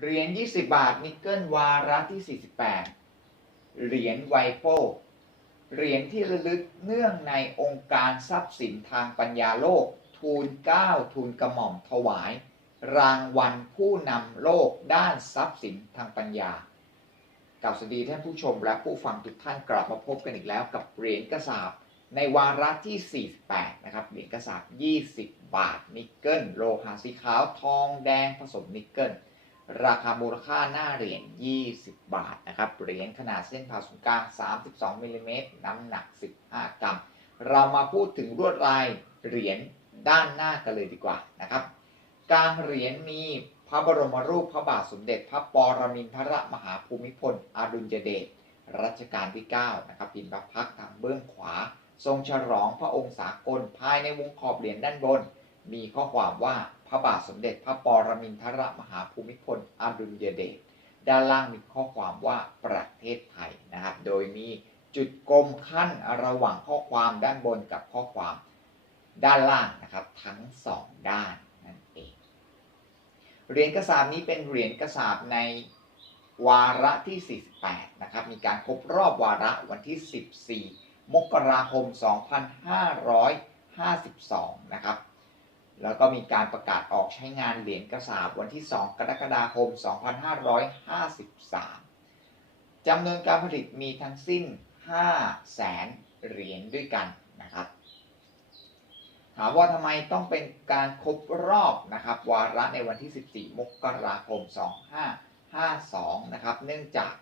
เหรียญ 20 บาท นิกเกิลวาระที่ 48 เหรียญไวโป้เหรียญที่ระลึกเนื่องในองค์การทรัพย์สินทางปัญญาโลก ทูลเก้าทูลกระหม่อมถวาย รางวัลผู้นำโลกด้านทรัพย์สินทางปัญญากับสวัสดีท่านผู้ชมและผู้ฟังทุกท่านกลับมาพบกันอีกแล้วกับเหรียญกระสาบในวาระที่ 48 นะครับ เหรียญกระสาบ 20 บาท นิกเกิล โลหะสีขาว ทองแดงผสมนิกเกิล ราคามูลค่าหน้าเหรียญ 20 บาทนะครับ เหรียญขนาดเส้นผ่าศูนย์กลาง 32มิลลิเมตรน้ำหนัก 15 กรัม เรามาพูดถึงลวดลายเหรียญด้านหน้ากันเลยดีกว่านะครับ กลางเหรียญมีพระบรมรูปพระบาทสมเด็จ พระปรมินทรมหาภูมิพล อดุลยเดช รัชกาลที่ 9 นะครับ พิมพ์พระพักตร์ทางเบื้องขวา ทรงฉลองพระองค์สากล ภายในวงขอบเหรียญด้านบน มีข้อความว่า พระบาทสมเด็จพระปรมินทรมหาภูมิพลอดุลยเดชด้านล่างมีข้อความว่าประเทศไทยนะครับ โดยมีจุดกลมขั้นระหว่างข้อความด้านบนกับข้อความด้านล่างนะครับ ทั้งสองด้านนั่นเอง เหรียญกระสาบนี้เป็นเหรียญกระสาบในวาระที่ 48 นะครับ มีการครบรอบวาระวันที่ 14 มกราคม 2552 นะครับ แล้วก็มีการประกาศออกใช้งานเหรียญกระสาบวันที่ 2 กรกฎาคม 2553จำนวนการผลิตมีทั้งสิ้น 5 แสนเหรียญด้วยกันนะครับถามว่าทำไมต้องเป็นการครบรอบนะครับ วาระในวันที่ 14 มกราคม 2552 นะครับ เนื่องจาก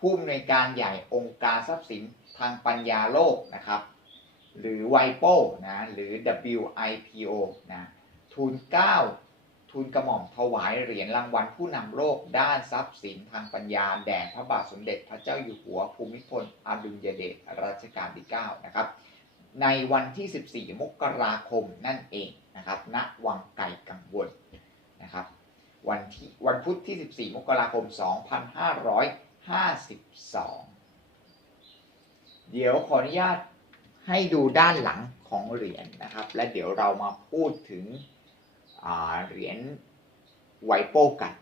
ผู้อำนวยการใหญ่องค์การทรัพย์สินทางปัญญาโลกนะครับ หรือ WIPO นะหรือ WIPO นะทูลเก้าทูลกระหม่อมถวายเหรียญรางวัลผู้นำโลกด้านทรัพย์สินทางปัญญา แด่พระบาทสมเด็จพระเจ้าอยู่หัวภูมิพลอดุลยเดชรัชกาลที่ 9 นะครับ ในวันที่ 14 มกราคมนั่นเองนะครับณวังไก่กังวลนะครับวันที่วันพุธที่ 14 มกราคม 2552 เดี๋ยวขออนุญาต ให้ดูด้านหลังของเหรียญนะครับ และเดี๋ยวเรามาพูดถึงเหรียญไวโป้กัน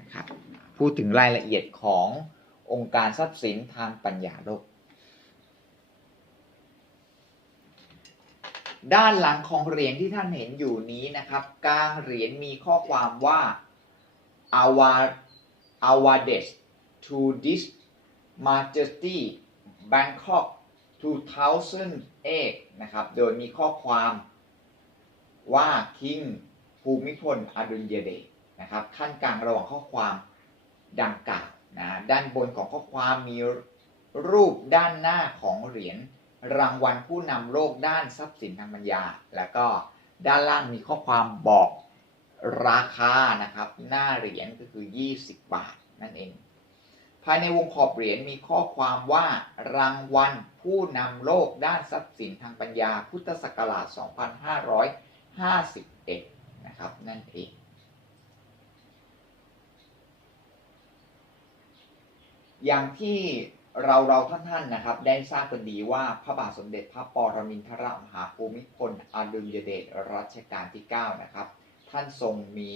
นะครับพูดถึงรายละเอียดขององค์การทรัพย์สินทางปัญญาโลก ด้านหลังของเหรียญที่ท่านเห็นอยู่นี้นะครับกลางเหรียญมีข้อความว่า our our d e s to this majesty Bangkok 2008 นะครับ โดยมีข้อความว่าคิงภูมิพลอดุลยเดชนะครับขั้นกลางระหว่างข้อความดังกล่าวนะด้านบนของข้อความมีรูปด้านหน้าของเหรียญรางวัลผู้นำโลกด้านทรัพย์สินทางปัญญา แล้วก็ด้านล่างมีข้อความบอกราคานะครับ หน้าเหรียญก็คือ 20 บาทนั่นเอง ภายในวงขอบเหรียญมีข้อความว่ารางวัลผู้นำโลกด้านทรัพย์สินทางปัญญาพุทธศักราช 2551 นะครับ นั่นเองอย่างที่เราเราท่านท่านๆนะครับ ได้ทราบกันดีว่าพระบาทสมเด็จพระปรมินทรมหาภูมิพลอดุลยเดชรัชกาลที่ 9 นะครับ ท่านทรงมี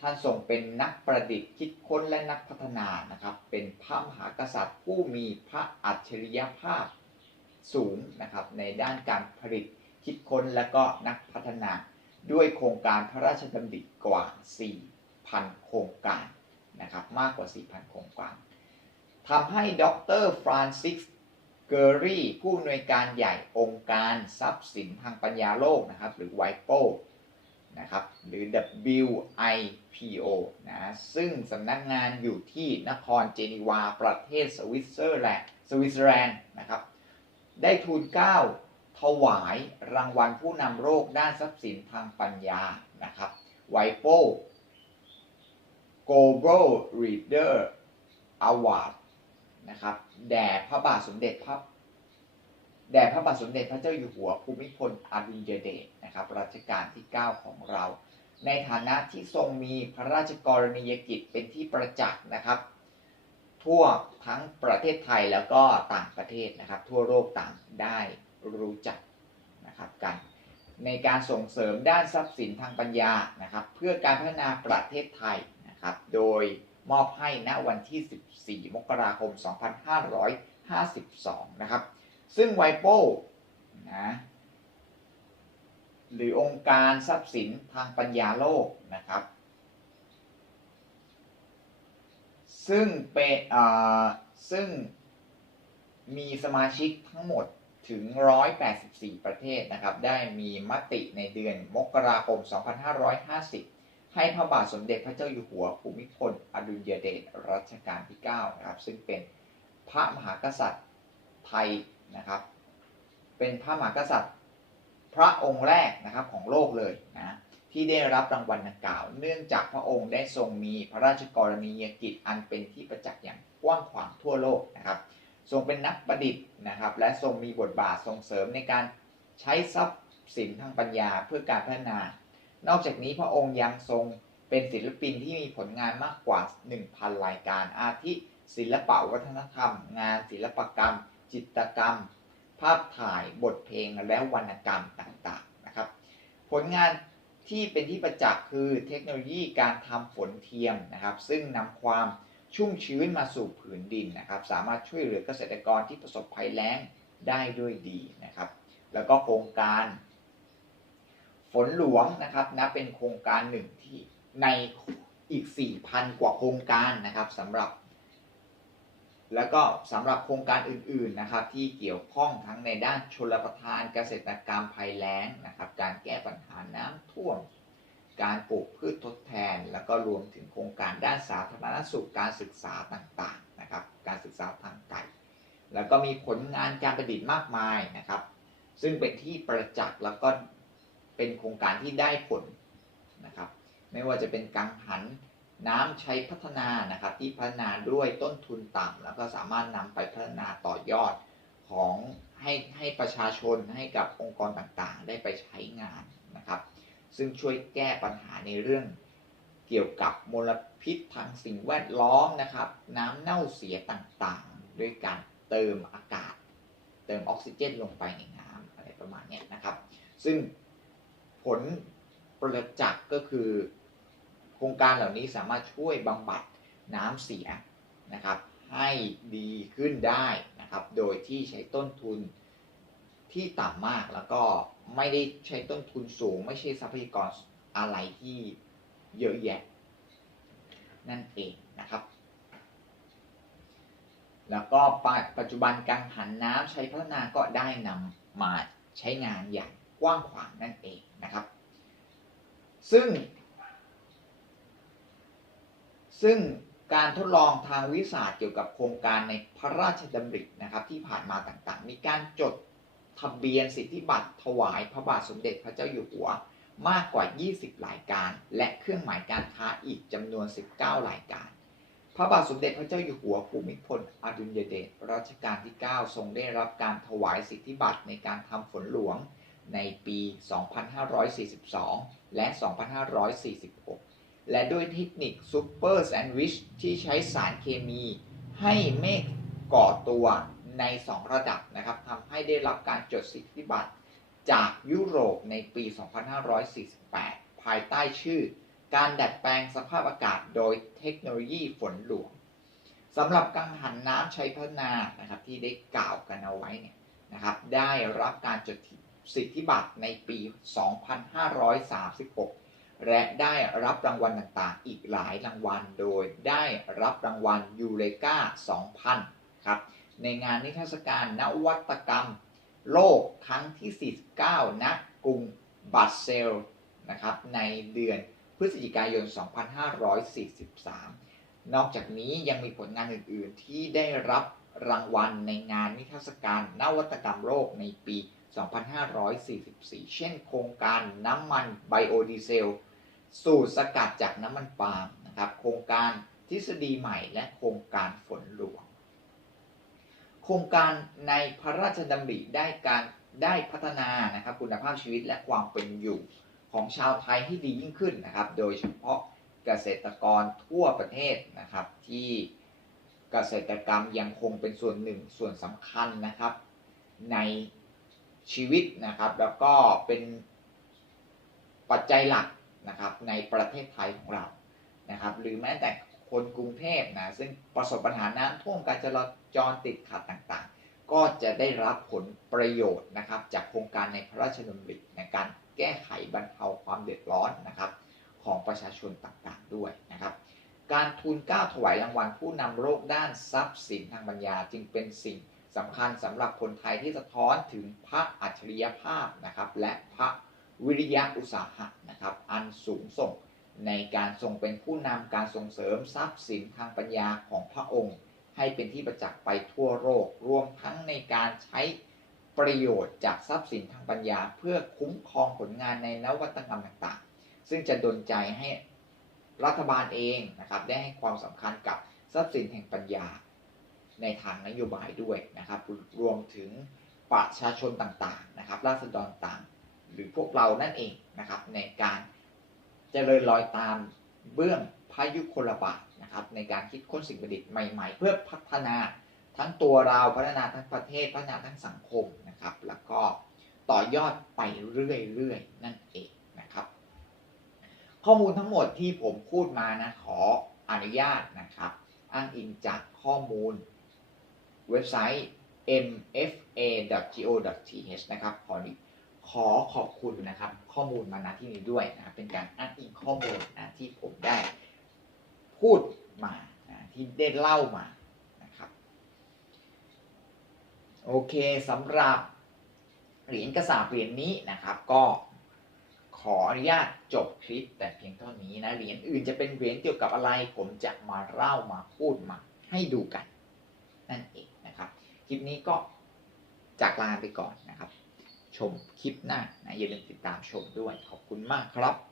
ท่านทรงเป็นนักประดิษฐ์คิดค้นและนักพัฒนานะครับ เป็นพระมหากษัตริย์ผู้มีพระอัจฉริยภาพสูงนะครับในด้านการผลิตคิดค้นและก็นักพัฒนา ด้วยโครงการพระราชดำริกว่า 4,000 โครงการนะครับมากกว่า 4,000 โครงการทำให้ดรฟรานซิสเกอรี่ผู้อำนวยการใหญ่องค์การทรัพย์สินทางปัญญาโลกนะครับหรือ WIPO นะครับ หรือ WIPO นะ ซึ่งสำนักงานอยู่ที่นครเจนีวา ประเทศสวิตเซอร์แลนด์สวิตเซอร์แลนด์นะครับ ได้ทูลเก้าถวายรางวัลผู้นำโลกด้านทรัพย์สินทางปัญญา นะครับ WIPO Global Reader Award นะครับ แด่พระบาทสมเด็จพระ แด่พระบาทสมเด็จพระเจ้าอยู่หัวภูมิพลอดุลยเดชนะครับรัชกาลที่ 9 ของเรา ในฐานะที่ทรงมีพระราชกรณียกิจเป็นที่ประจักษ์นะครับ ทั่วทั้งประเทศไทยแล้วก็ต่างประเทศนะครับ ทั่วโลกต่างได้รู้จักนะครับกัน ในการส่งเสริมด้านทรัพย์สินทางปัญญานะครับ เพื่อการพัฒนาประเทศไทยนะครับ โดยมอบให้ณวันที่ 14 มกราคม 2552 นะครับ ซึ่งไวโป้นะหรือองค์การทรัพย์สินทางปัญญาโลกนะครับ ซึ่งเป็นอ่าซึ่งมีสมาชิกทั้งหมดถึง 184 ประเทศนะครับ ได้มีมติในเดือนมกราคม 2550 ให้พระบาทสมเด็จพระเจ้าอยู่หัวภูมิพลอดุลยเดชรัชกาลที่ 9 นะครับ ซึ่งเป็นพระมหากษัตริย์ไทย นะครับ เป็นพระมหากษัตริย์ พระองค์แรกนะครับของโลกเลยนะที่ได้รับรางวัลดังกล่าว เนื่องจากพระองค์ได้ทรงมีพระราชกรณียกิจอันเป็นที่ประจักษ์อย่างกว้างขวางทั่วโลกนะครับ ทรงเป็นนักประดิษฐ์นะครับ และทรงมีบทบาทส่งเสริมในการใช้ทรัพย์สินทางปัญญาเพื่อการพัฒนา นอกจากนี้พระองค์ยังทรงเป็นศิลปินที่มีผลงานมากกว่า 1,000 รายการอาทิศิลปะวัฒนธรรม งานศิลปกรรม จิตกรรม ภาพถ่ายบทเพลงและวรรณกรรมต่างๆนะครับ ผลงานที่เป็นที่ประจักษ์คือเทคโนโลยีการทำฝนเทียมนะครับ ซึ่งนำความชุ่มชื้นมาสู่ผืนดินนะครับ สามารถช่วยเหลือเกษตรกรที่ประสบภัยแล้งได้ด้วยดีนะครับ แล้วก็โครงการ ฝนหลวงนะครับนับเป็นโครงการหนึ่งที่ในอีก 4,000 กว่าโครงการนะครับสำหรับ แล้วก็สำหรับโครงการอื่นๆนะครับที่เกี่ยวข้องทั้งในด้านชลประทานเกษตรกรรมภัยแล้งนะครับการแก้ปัญหาน้ำท่วม การปลูกพืชทดแทน แล้วก็รวมถึงโครงการด้านสาธารณสุขการศึกษาต่างๆนะครับการศึกษาทางไกลแล้วก็มีผลงานการประดิษฐ์มากมายนะครับ ซึ่งเป็นที่ประจักษ์แล้วก็เป็นโครงการที่ได้ผลนะครับไม่ว่าจะเป็นกังหัน น้ำใช้พัฒนานะครับที่พัฒนาด้วยต้นทุนต่ำแล้วก็สามารถนำไปพัฒนาต่อยอดของให้ให้ประชาชนให้กับองค์กรต่างๆ ได้ไปใช้งานนะครับ ซึ่งช่วยแก้ปัญหาในเรื่องเกี่ยวกับมลพิษทางสิ่งแวดล้อมนะครับ น้ำเน่าเสียต่างๆ ด้วยการเติมอากาศ เติมออกซิเจนลงไปในน้ำอะไรประมาณนี้นะครับ ซึ่งผลประจักษ์ก็คือ โครงการเหล่านี้สามารถช่วยบำบัดน้ำเสียนะครับให้ดีขึ้นได้นะครับ โดยที่ใช้ต้นทุนที่ต่ำมากแล้วก็ไม่ได้ใช้ต้นทุนสูง ไม่ใช่ทรัพยากรอะไรที่เยอะแยะ นั่นเองนะครับ แล้วก็ปัจจุบันกังหันน้ำใช้พัฒนาก็ได้นำมาใช้งานอย่างกว้างขวางนั่นเองนะครับ ซึ่ง ซึ่งการทดลองทางวิทยาศาสตร์เกี่ยวกับโครงการในพระราชดำรินะครับ ที่ผ่านมาต่างๆ มีการจดทะเบียนสิทธิบัตรถวายพระบาทสมเด็จพระเจ้าอยู่หัวมากกว่า 20 รายการ และเครื่องหมายการค้าอีกจำนวน 19 รายการ พระบาทสมเด็จพระเจ้าอยู่หัวภูมิพลอดุลยเดชรัชกาลที่ 9 ทรงได้รับการถวายสิทธิบัตรในการทำฝนหลวงในปี 2542 และ 2546 และด้วยเทคนิคซูเปอร์แซนด์วิชที่ใช้สารเคมีให้เมฆก่อตัวใน 2 ระดับนะครับทำให้ได้รับการจดสิทธิบัตรจากยุโรปในปี 2548 ภายใต้ชื่อ การดัดแปลงสภาพอากาศโดยเทคโนโลยีฝนหลวงสำหรับกังหันน้ำใช้พัฒนานะครับที่ได้กล่าวกันเอาไว้เนี่ยนะครับได้รับการจดสิทธิบัตรในปี 2536 และได้รับรางวัลต่างๆ อีกหลายรางวัล โดยได้รับรางวัลยูเรกา2000 ครับ ในงานนิทรรศการนวัตกรรม โลกครั้งที่ 49 ณ กรุงบัสเซลนะครับ ในเดือนพฤศจิกายน 2543 นอกจากนี้ยังมีผลงานอื่นๆ ที่ได้รับรางวัลในงานนิทรรศการนวัตกรรมโลกในปี 2544 เช่นโครงการน้ำมันไบโอดีเซล สูตรสกัดจากน้ำมันปาล์มนะครับ โครงการทฤษฎีใหม่และโครงการฝนหลวง โครงการในพระราชดำริได้การได้พัฒนานะครับ คุณภาพชีวิตและความเป็นอยู่ของชาวไทยให้ดียิ่งขึ้นนะครับ โดยเฉพาะเกษตรกรทั่วประเทศนะครับ ที่เกษตรกรรมยังคงเป็นส่วนหนึ่งส่วนสำคัญนะครับ ในชีวิตนะครับ แล้วก็เป็นปัจจัยหลัก นะครับในประเทศไทยของเรานะครับหรือแม้แต่คนกรุงเทพนะซึ่งประสบปัญหาน้ำท่วมการจราจรติดขัดต่างๆ ก็จะได้รับผลประโยชน์นะครับจากโครงการในพระราชดำริในการแก้ไขบรรเทาความเดือดร้อนนะครับของประชาชนต่างๆด้วยนะครับการทูลเกล้าถวายรางวัลผู้นำโลกด้านทรัพย์สินทางปัญญาจึงเป็นสิ่งสำคัญสำหรับคนไทยที่สะท้อนถึงพระอัจฉริยภาพนะครับและพระ วิริยะอุตสาหะนะครับ อันสูงส่งในการทรงเป็นผู้นำการส่งเสริมทรัพย์สินทางปัญญาของพระองค์ ให้เป็นที่ประจักษ์ไปทั่วโลกรวมทั้งในการใช้ประโยชน์จากทรัพย์สินทางปัญญา เพื่อคุ้มครองผลงานในนวัตกรรมต่างๆ ซึ่งจะดลใจให้รัฐบาลเองนะครับได้ให้ความสำคัญกับทรัพย์สินแห่งปัญญา ในทางนโยบายด้วยนะครับ รวมถึงประชาชนต่างๆนะครับราษฎรต่าง หรือพวกเรานั่นเองนะครับ ในการเจริญรอยตามเบื้องพายุคลบาทนะครับ ในการคิดค้นสิ่งประดิษฐ์ใหม่ ๆ เพื่อพัฒนาทั้งตัวเราพัฒนาทั้งประเทศพัฒนาทั้งสังคมนะครับ แล้วก็ต่อยอดไปเรื่อยๆนั่นเองนะครับ ข้อมูลทั้งหมดที่ผมพูดมานะขออนุญาตนะครับ อ้างอิงจากข้อมูลเว็บไซต์ mfa.go.th นะครับขอนี้ ขอขอบคุณนะครับ ข้อมูลมาณที่นี้ด้วยนะครับเป็นการอ้างอิงข้อมูลนะที่ผมได้พูดมานะที่ได้เล่ามานะครับโอเคสำหรับเหรียญกระสาบเหรียญนี้นะครับ ก็ขออนุญาตจบคลิปแต่เพียงเท่านี้นะเหรียญอื่นจะเป็นเหรียญเกี่ยวกับอะไร ผมจะมาเล่ามาพูดมาให้ดูกัน นั่นเองนะครับ คลิปนี้ก็จากลาไปก่อนนะครับ ชมคลิปหน้านะอย่าลืมติดตามชมด้วยขอบคุณมากครับ